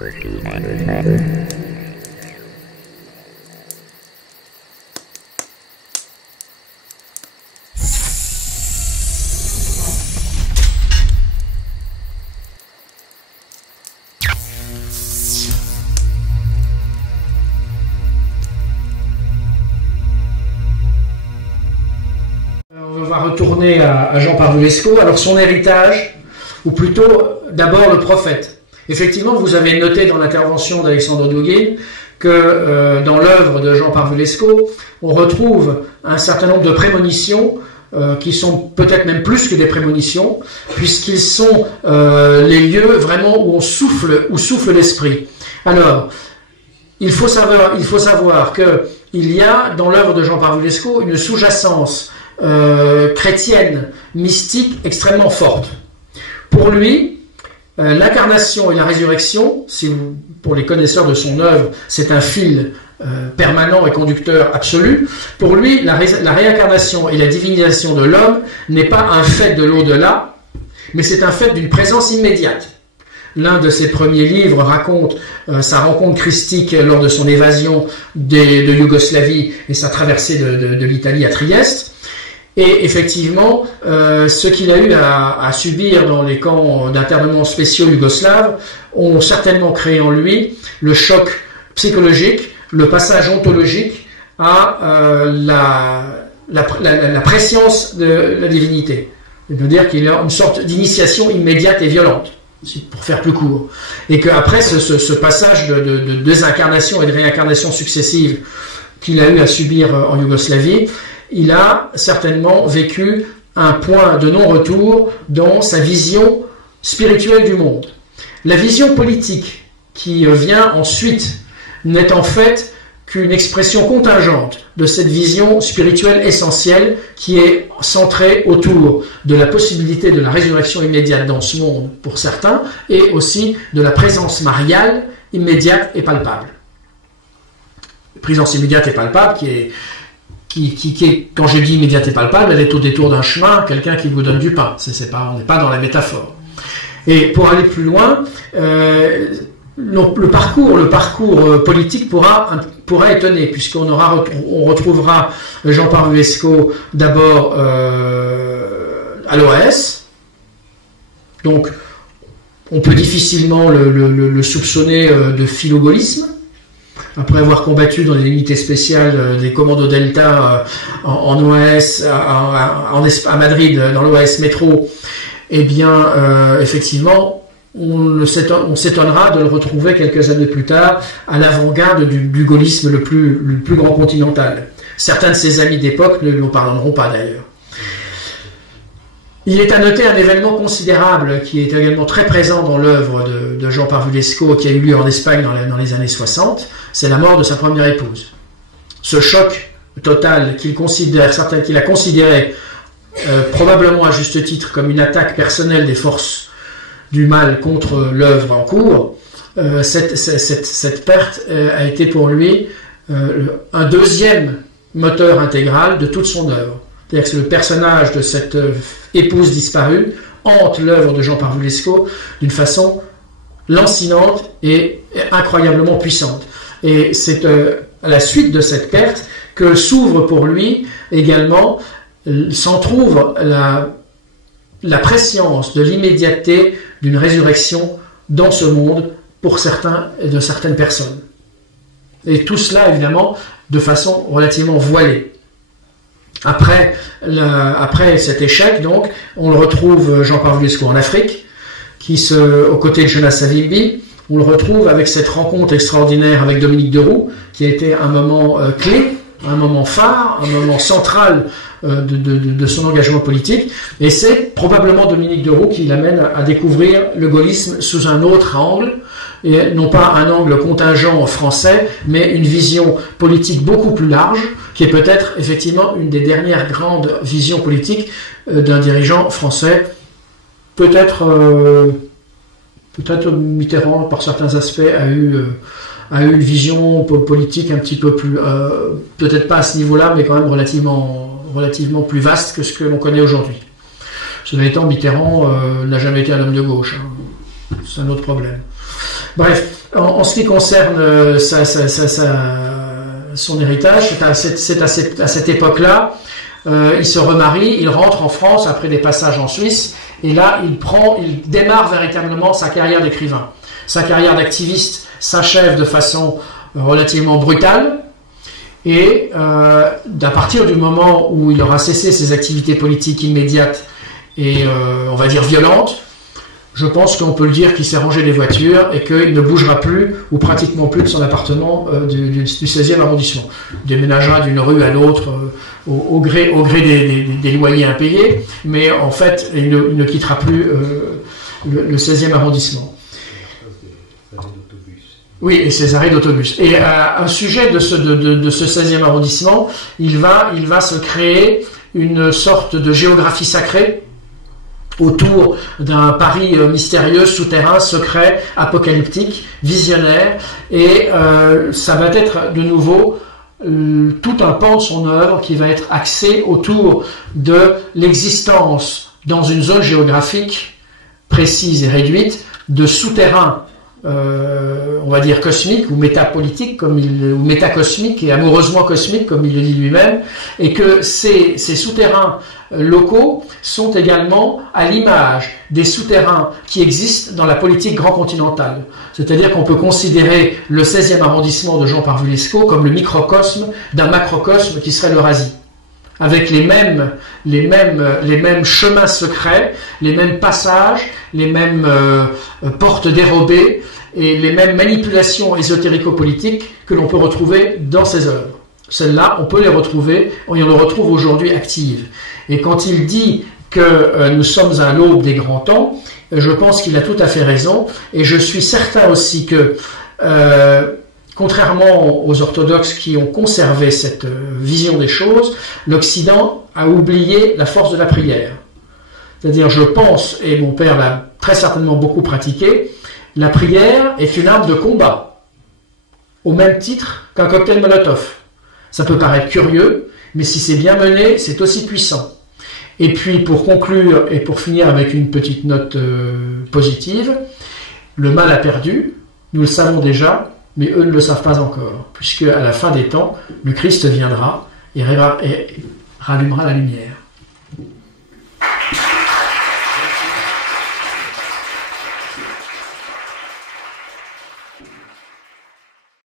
On va retourner à Jean Parvulesco. Alors son héritage, ou plutôt d'abord le prophète. Effectivement, vous avez noté dans l'intervention d'Alexandre Dugin que dans l'œuvre de Jean Parvulesco, on retrouve un certain nombre de prémonitions qui sont peut-être même plus que des prémonitions, puisqu'ils sont les lieux vraiment où souffle l'esprit. Alors, il faut savoir qu'il y a dans l'œuvre de Jean Parvulesco une sous-jacence chrétienne, mystique, extrêmement forte. Pour lui, l'incarnation et la résurrection, pour les connaisseurs de son œuvre, c'est un fil permanent et conducteur absolu. Pour lui, la réincarnation et la divinisation de l'homme n'est pas un fait de l'au-delà, mais c'est un fait d'une présence immédiate. L'un de ses premiers livres raconte sa rencontre christique lors de son évasion de Yougoslavie et sa traversée de l'Italie à Trieste. Et effectivement, ce qu'il a eu à subir dans les camps d'internement spéciaux yougoslaves ont certainement créé en lui le choc psychologique, le passage ontologique à la préscience de la divinité. C'est-à-dire qu'il y a une sorte d'initiation immédiate et violente, pour faire plus court. Et qu'après ce passage de désincarnation et de réincarnation successives qu'il a eu à subir en Yougoslavie, il a certainement vécu un point de non-retour dans sa vision spirituelle du monde. La vision politique qui vient ensuite n'est en fait qu'une expression contingente de cette vision spirituelle essentielle qui est centrée autour de la possibilité de la résurrection immédiate dans ce monde pour certains et aussi de la présence mariale immédiate et palpable. Présence immédiate et palpable qui est, quand je dis immédiate et palpable, elle est au détour d'un chemin, quelqu'un qui vous donne du pain. On n'est pas dans la métaphore. Et pour aller plus loin, le parcours politique pourra étonner, puisqu'on retrouvera Jean Parvulesco d'abord à l'OAS. Donc, on peut difficilement le soupçonner de philo-gaullisme. Après avoir combattu dans les unités spéciales des commandos Delta en OAS, à Madrid, dans l'OAS Métro, eh bien, effectivement, on s'étonnera de le retrouver quelques années plus tard à l'avant-garde du gaullisme le plus grand continental. Certains de ses amis d'époque ne lui en parleront pas d'ailleurs. Il est à noter un événement considérable qui est également très présent dans l'œuvre de Jean Parvulesco qui a eu lieu en Espagne dans les années 60, c'est la mort de sa première épouse. Ce choc total qu'il a considéré probablement à juste titre comme une attaque personnelle des forces du mal contre l'œuvre en cours, cette perte a été pour lui un deuxième moteur intégral de toute son œuvre. C'est-à-dire que le personnage de cette épouse disparue hante l'œuvre de Jean Parvulesco d'une façon lancinante et incroyablement puissante. Et c'est à la suite de cette perte que s'ouvre pour lui également, s'entr'ouvre la prescience de l'immédiateté d'une résurrection dans ce monde pour certains et de certaines personnes. Et tout cela, évidemment, de façon relativement voilée. Après cet échec, donc, on le retrouve Jean Parvulesco en Afrique, aux côtés de Jonas Savimbi. On le retrouve avec cette rencontre extraordinaire avec Dominique Deroux, qui a été un moment clé, un moment phare, un moment central de son engagement politique. Et c'est probablement Dominique Deroux qui l'amène à découvrir le gaullisme sous un autre angle, et non pas un angle contingent français, mais une vision politique beaucoup plus large, qui est peut-être effectivement une des dernières grandes visions politiques d'un dirigeant français. Peut-être Mitterrand, par certains aspects, a eu une vision politique un petit peu plus, peut-être pas à ce niveau-là, mais quand même relativement plus vaste que ce que l'on connaît aujourd'hui. Cela étant, Mitterrand n'a jamais été un homme de gauche. Hein. C'est un autre problème. Bref, En ce qui concerne son héritage, c'est à cette époque-là, il se remarie, il rentre en France après des passages en Suisse, et là il démarre véritablement sa carrière d'écrivain. Sa carrière d'activiste s'achève de façon relativement brutale, et à partir du moment où il aura cessé ses activités politiques immédiates et on va dire violentes, je pense qu'on peut le dire qu'il s'est rangé des voitures et qu'il ne bougera plus ou pratiquement plus de son appartement du 16e arrondissement. Il déménagera d'une rue à l'autre au gré des loyers impayés, mais en fait il ne quittera plus le 16e arrondissement. Oui, et ses arrêts d'autobus. Et un sujet de ce 16e arrondissement, il va se créer une sorte de géographie sacrée autour d'un Paris mystérieux, souterrain, secret, apocalyptique, visionnaire, et ça va être de nouveau tout un pan de son œuvre qui va être axé autour de l'existence dans une zone géographique précise et réduite de souterrains, on va dire cosmique ou métapolitique, ou métacosmique et amoureusement cosmique, comme il le dit lui-même, et que ces souterrains locaux sont également à l'image des souterrains qui existent dans la politique grand continentale. C'est-à-dire qu'on peut considérer le 16e arrondissement de Jean Parvulesco comme le microcosme d'un macrocosme qui serait l'Eurasie, avec les mêmes chemins secrets, les mêmes passages, les mêmes portes dérobées et les mêmes manipulations ésotérico-politiques que l'on peut retrouver dans ses œuvres. Celles-là, on peut les retrouver, on les retrouve aujourd'hui actives. Et quand il dit que nous sommes à l'aube des grands temps, je pense qu'il a tout à fait raison, et je suis certain aussi que contrairement aux orthodoxes qui ont conservé cette vision des choses, l'Occident a oublié la force de la prière. C'est-à-dire, je pense, et mon père l'a très certainement beaucoup pratiqué, la prière est une arme de combat, au même titre qu'un cocktail Molotov. Ça peut paraître curieux, mais si c'est bien mené, c'est aussi puissant. Et puis, pour conclure et pour finir avec une petite note positive, le mal a perdu, nous le savons déjà, mais eux ne le savent pas encore, puisque à la fin des temps, le Christ viendra et rallumera la lumière.